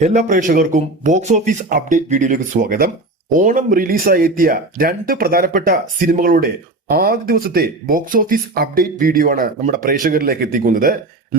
എല്ലാ പ്രേക്ഷകർക്കും box office update വീഡിയോയിലേക്ക് സ്വാഗതം. ഓണം റിലീസായി എത്തിയ രണ്ട് പ്രധാനപ്പെട്ട സിനിമകളുടെ ആദ്യ ദിവസത്തെ ബോക്സ് ഓഫീസ് അപ്ഡേറ്റ് വീഡിയോ ആണ് നമ്മുടെ പ്രേക്ഷകരിലേക്ക് എത്തിക്കുന്നത്.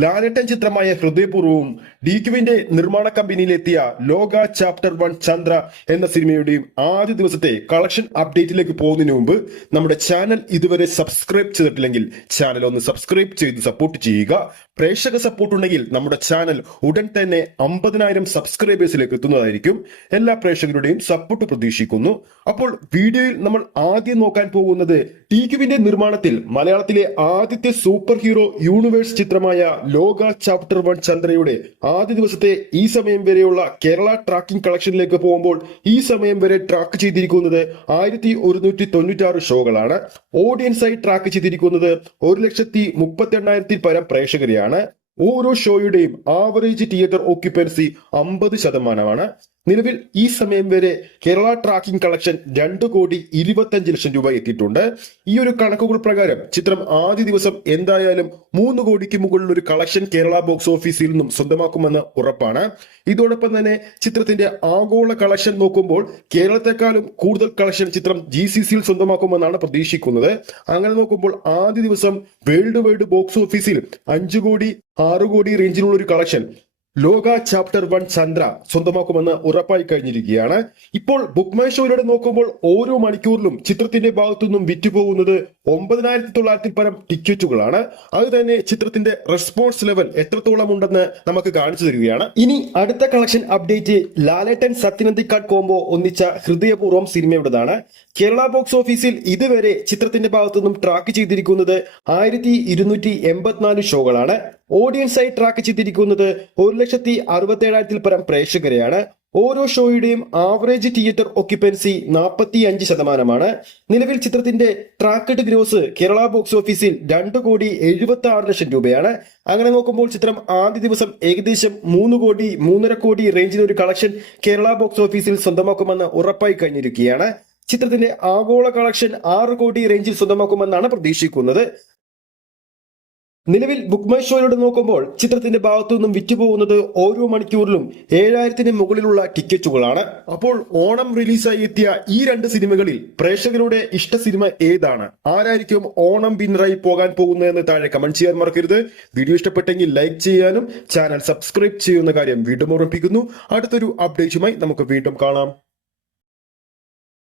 ലാലേട്ടൻ ചിത്രമായ ഹൃദയപൂർവ്വവും ഡിക്യുവിന്റെ നിർമ്മാണ കമ്പനിയിലെത്തിയ ലോക ചാപ്റ്റർ 1 ചന്ദ്ര എന്ന സിനിമയുടെയും ആദ്യ ദിവസത്തെ കളക്ഷൻ അപ്ഡേറ്റിലേക്ക് പോകുന്നതിന് മുമ്പ് നമ്മുടെ ചാനൽ ഇതുവരെ സബ്സ്ക്രൈബ് ചെയ്തിട്ടില്ലെങ്കിൽ ചാനൽ ഒന്ന് സബ്സ്ക്രൈബ് ചെയ്ത് സപ്പോർട്ട് ചെയ്യുക. പ്രേക്ഷക സപ്പോർട്ട് ഉണ്ടെങ്കിൽ നമ്മുടെ ചാനൽ ഉടൻ തന്നെ 50,000 സബ്സ്ക്രൈബേഴ്സിലേക്ക് എത്തുന്നതായിരിക്കും. എല്ലാ പ്രേക്ഷകരുടെയും സപ്പോർട്ട് പ്രതീക്ഷിക്കുന്നു. അപ്പോൾ വീഡിയോയിൽ നമ്മൾ ആദ്യം നോക്കാൻ പോകുന്നത് ഡിക്യുവിന്റെ നിർമ്മാണത്തിൽ മലയാളത്തിലെ ആദ്യത്തെ സൂപ്പർ ഹീറോ യൂണിവേഴ്സ് ചിത്രമായ ലോക ചാപ്റ്റർ 1 ചന്ദ്രയുടെ ആദ്യ ദിവസത്തെ ഈ സമയം വരെയുള്ള കേരള ട്രാക്കിംഗ് കളക്ഷനിലേക്ക് പോകുമ്പോൾ ഈ സമയം വരെ ട്രാക്ക് ചെയ്തിരിക്കുന്നത് 1196 ഷോകളാണ്. ഓഡിയൻസായി ട്രാക്ക് ചെയ്തിരിക്കുന്നത് 1,38,000 പരം പ്രേക്ഷകരെയാണ്. ഓരോ ഷോയുടെയും ആവറേജ് തിയേറ്റർ ഓക്യുപ്പൻസി 50%. നിലവിൽ ഈ സമയം വരെ കേരള ട്രാക്കിംഗ് കളക്ഷൻ 2,25,00,000 രൂപ എത്തിയിട്ടുണ്ട്. ഈ ഒരു കണക്കുകൾ പ്രകാരം ചിത്രം ആദ്യ ദിവസം എന്തായാലും 3 കോടിക്ക് മുകളിൽ ഒരു കളക്ഷൻ കേരള ബോക്സ് ഓഫീസിൽ നിന്നും സ്വന്തമാക്കുമെന്ന് ഉറപ്പാണ്. ഇതോടൊപ്പം തന്നെ ചിത്രത്തിന്റെ ആഗോള കളക്ഷൻ നോക്കുമ്പോൾ കേരളത്തെക്കാളും കൂടുതൽ കളക്ഷൻ ചിത്രം GCCയിൽ സ്വന്തമാക്കുമെന്നാണ് പ്രതീക്ഷിക്കുന്നത്. അങ്ങനെ നോക്കുമ്പോൾ ആദ്യ ദിവസം വേൾഡ് വൈഡ് ബോക്സ് ഓഫീസിൽ 5 കോടി 6 കോടി റേഞ്ചിലുള്ള ഒരു കളക്ഷൻ ലോക ചാപ്റ്റർ 1 ചന്ദ്ര സ്വന്തമാക്കുമെന്ന് ഉറപ്പായി കഴിഞ്ഞിരിക്കുകയാണ്. ഇപ്പോൾ ബുക്ക് മൈ ഷോയിലൂടെ നോക്കുമ്പോൾ ഓരോ മണിക്കൂറിലും ചിത്രത്തിന്റെ ഭാഗത്തുനിന്നും വിറ്റുപോകുന്നത് 9,900 പരം ടിക്കറ്റുകളാണ്. അത് തന്നെ ചിത്രത്തിന്റെ റെസ്പോൺസ് ലെവൽ എത്രത്തോളം ഉണ്ടെന്ന് നമുക്ക് കാണിച്ചു തരികയാണ്. ഇനി അടുത്ത കളക്ഷൻ അപ്ഡേറ്റ് ലാലേട്ടൻ സത്യനന്ദിക്കാട് കോംബോ ഒന്നിച്ച ഹൃദയപൂർവ്വം സിനിമയുടേതാണ്. കേരള ബോക്സ് ഓഫീസിൽ ഇതുവരെ ചിത്രത്തിന്റെ ഭാഗത്തുനിന്നും ട്രാക്ക് ചെയ്തിരിക്കുന്നത് 1,284 ഷോകളാണ്. ഓഡിയൻസായി ട്രാക്ക് ചെയ്തിരിക്കുന്നത് 1,67,000 പരം പ്രേക്ഷകരെയാണ്. ഓരോ ഷോയുടെയും ആവറേജ് തിയേറ്റർ ഓക്യുപ്പൻസി 45%. നിലവിൽ ചിത്രത്തിന്റെ ട്രാക്കഡ് ഗ്രോസ് കേരള ബോക്സ് ഓഫീസിൽ 2,76,00,000 രൂപയാണ്. അങ്ങനെ നോക്കുമ്പോൾ ചിത്രം ആദ്യ ദിവസം ഏകദേശം 3 കോടി 3.5 കോടി റേഞ്ചിൽ ഒരു കളക്ഷൻ കേരള ബോക്സ് ഓഫീസിൽ സ്വന്തമാക്കുമെന്ന് ഉറപ്പായി കഴിഞ്ഞിരിക്കുകയാണ്. ചിത്രത്തിന്റെ ആഗോള കളക്ഷൻ 6 കോടി റേഞ്ചിൽ സ്വന്തമാക്കുമെന്നാണ് പ്രതീക്ഷിക്കുന്നത്. നിലവിൽ ബുക്ക് മൈ ഷോയിലൂടെ നോക്കുമ്പോൾ ചിത്രത്തിന്റെ ഭാഗത്തു നിന്നും വിറ്റുപോകുന്നത് ഓരോ മണിക്കൂറിലും 7,000 മുകളിലുള്ള ടിക്കറ്റുകളാണ്. അപ്പോൾ ഓണം റിലീസായി എത്തിയ ഈ രണ്ട് സിനിമകളിൽ പ്രേക്ഷകരുടെ ഇഷ്ട സിനിമ ഏതാണ്? ആരായിരിക്കും ഓണം വിന്നറായി പോകാൻ പോകുന്നതെന്ന് താഴെ കമന്റ് ചെയ്യാൻ മറക്കരുത്. വീഡിയോ ഇഷ്ടപ്പെട്ടെങ്കിൽ ലൈക്ക് ചെയ്യാനും ചാനൽ സബ്സ്ക്രൈബ് ചെയ്യുന്ന കാര്യം വീണ്ടും ഓർമ്മിപ്പിക്കുന്നു. അടുത്തൊരു അപ്ഡേറ്റുമായി നമുക്ക് വീണ്ടും കാണാം.